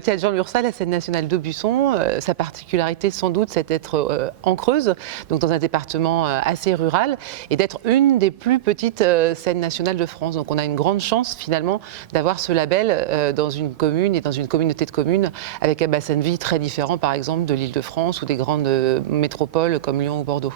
Le théâtre Jean Lurçat, la scène nationale d'Aubusson, sa particularité sans doute, c'est d'être en Creuse, donc dans un département assez rural, et d'être une des plus petites scènes nationales de France. Donc on a une grande chance finalement d'avoir ce label dans une commune et dans une communauté de communes avec un bassin de vie très différent par exemple de l'Île-de-France ou des grandes métropoles comme Lyon ou Bordeaux.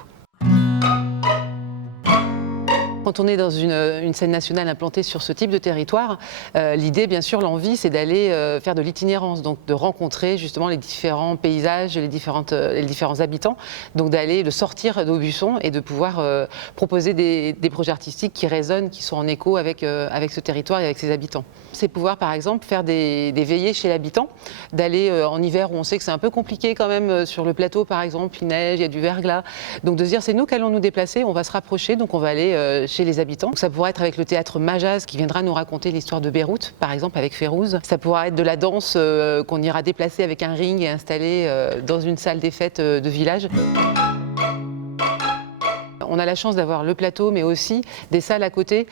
Quand on est dans une scène nationale implantée sur ce type de territoire, l'idée, bien sûr, l'envie, c'est d'aller faire de l'itinérance, donc de rencontrer justement les différents paysages, les différents habitants, donc de sortir d'Aubusson et de pouvoir proposer des projets artistiques qui résonnent, qui sont en écho avec ce territoire et avec ses habitants. C'est pouvoir, par exemple, faire des veillées chez l'habitant, d'aller en hiver où on sait que c'est un peu compliqué quand même sur le plateau, par exemple, il neige, il y a du verglas, donc de se dire c'est nous qui allons nous déplacer, on va se rapprocher, donc on va aller chez les habitants. Donc ça pourrait être avec le théâtre Majaz qui viendra nous raconter l'histoire de Beyrouth, par exemple avec Férouz. Ça pourra être de la danse qu'on ira déplacer avec un ring et installer dans une salle des fêtes de village. On a la chance d'avoir le plateau, mais aussi des salles à côté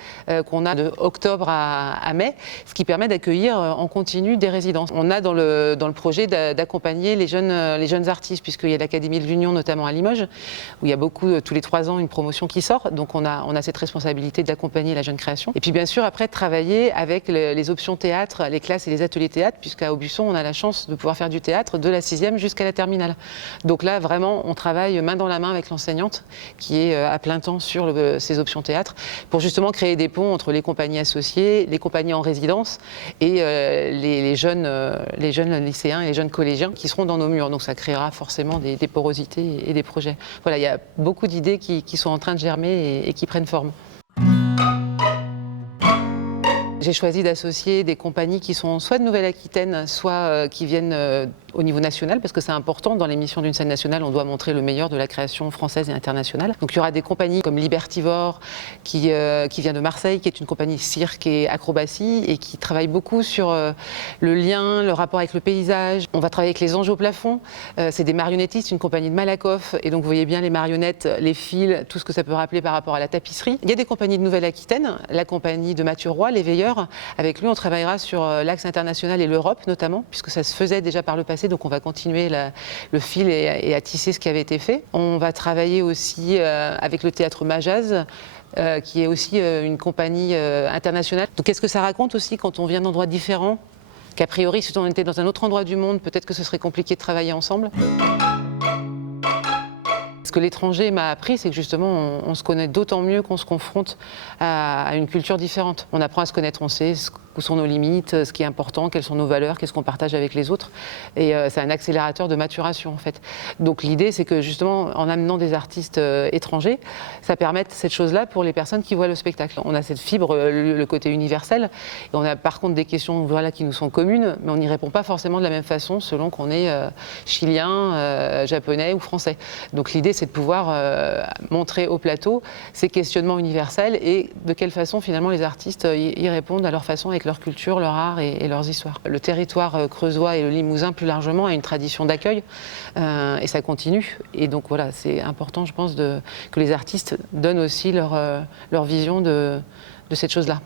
qu'on a de octobre à mai, ce qui permet d'accueillir en continu des résidences. On a dans le projet d'accompagner les jeunes artistes, puisqu'il y a l'Académie de l'Union, notamment à Limoges, où il y a beaucoup, tous les 3 ans, une promotion qui sort. Donc on a cette responsabilité d'accompagner la jeune création. Et puis bien sûr, après, de travailler avec les options théâtre, les classes et les ateliers théâtre, puisqu'à Aubusson, on a la chance de pouvoir faire du théâtre de la 6e jusqu'à la terminale. Donc là, vraiment, on travaille main dans la main avec l'enseignante, qui est à plein temps sur ces options théâtre pour justement créer des ponts entre les compagnies associées, les compagnies en résidence et les jeunes lycéens et les jeunes collégiens qui seront dans nos murs. Donc ça créera forcément des porosités et des projets. Voilà, il y a beaucoup d'idées qui sont en train de germer et qui prennent forme. J'ai choisi d'associer des compagnies qui sont soit de Nouvelle-Aquitaine, soit qui viennent au niveau national, parce que c'est important, dans l'émission d'une scène nationale, on doit montrer le meilleur de la création française et internationale. Donc il y aura des compagnies comme Libertivore, qui vient de Marseille, qui est une compagnie cirque et acrobatie, et qui travaille beaucoup sur le lien, le rapport avec le paysage. On va travailler avec les anges au plafond, c'est des marionnettistes, une compagnie de Malakoff, et donc vous voyez bien les marionnettes, les fils, tout ce que ça peut rappeler par rapport à la tapisserie. Il y a des compagnies de Nouvelle-Aquitaine, la compagnie de Mathieu Roy, Les Veilleurs. Avec lui, on travaillera sur l'axe international et l'Europe notamment, puisque ça se faisait déjà par le passé, donc on va continuer le fil et à tisser ce qui avait été fait. On va travailler aussi avec le théâtre Majaz, qui est aussi une compagnie internationale. Donc qu'est-ce que ça raconte aussi quand on vient d'endroits différents, qu'a priori, si on était dans un autre endroit du monde, peut-être que ce serait compliqué de travailler ensemble. Ce que l'étranger m'a appris, c'est que justement, on se connaît d'autant mieux qu'on se confronte à une culture différente. On apprend à se connaître, on sait où sont nos limites, ce qui est important, quelles sont nos valeurs, qu'est-ce qu'on partage avec les autres. Et c'est un accélérateur de maturation, en fait. Donc l'idée, c'est que justement, en amenant des artistes étrangers, ça permette cette chose-là pour les personnes qui voient le spectacle. On a cette fibre, le côté universel. Et on a par contre des questions voilà, qui nous sont communes, mais on n'y répond pas forcément de la même façon selon qu'on est chilien, japonais ou français. Donc l'idée, c'est de pouvoir montrer au plateau ces questionnements universels et de quelle façon finalement les artistes y répondent à leur façon, avec leur culture, leur art et leurs histoires. Le territoire creusois et le Limousin plus largement a une tradition d'accueil et ça continue. Et donc voilà, c'est important je pense que les artistes donnent aussi leur vision de cette chose-là.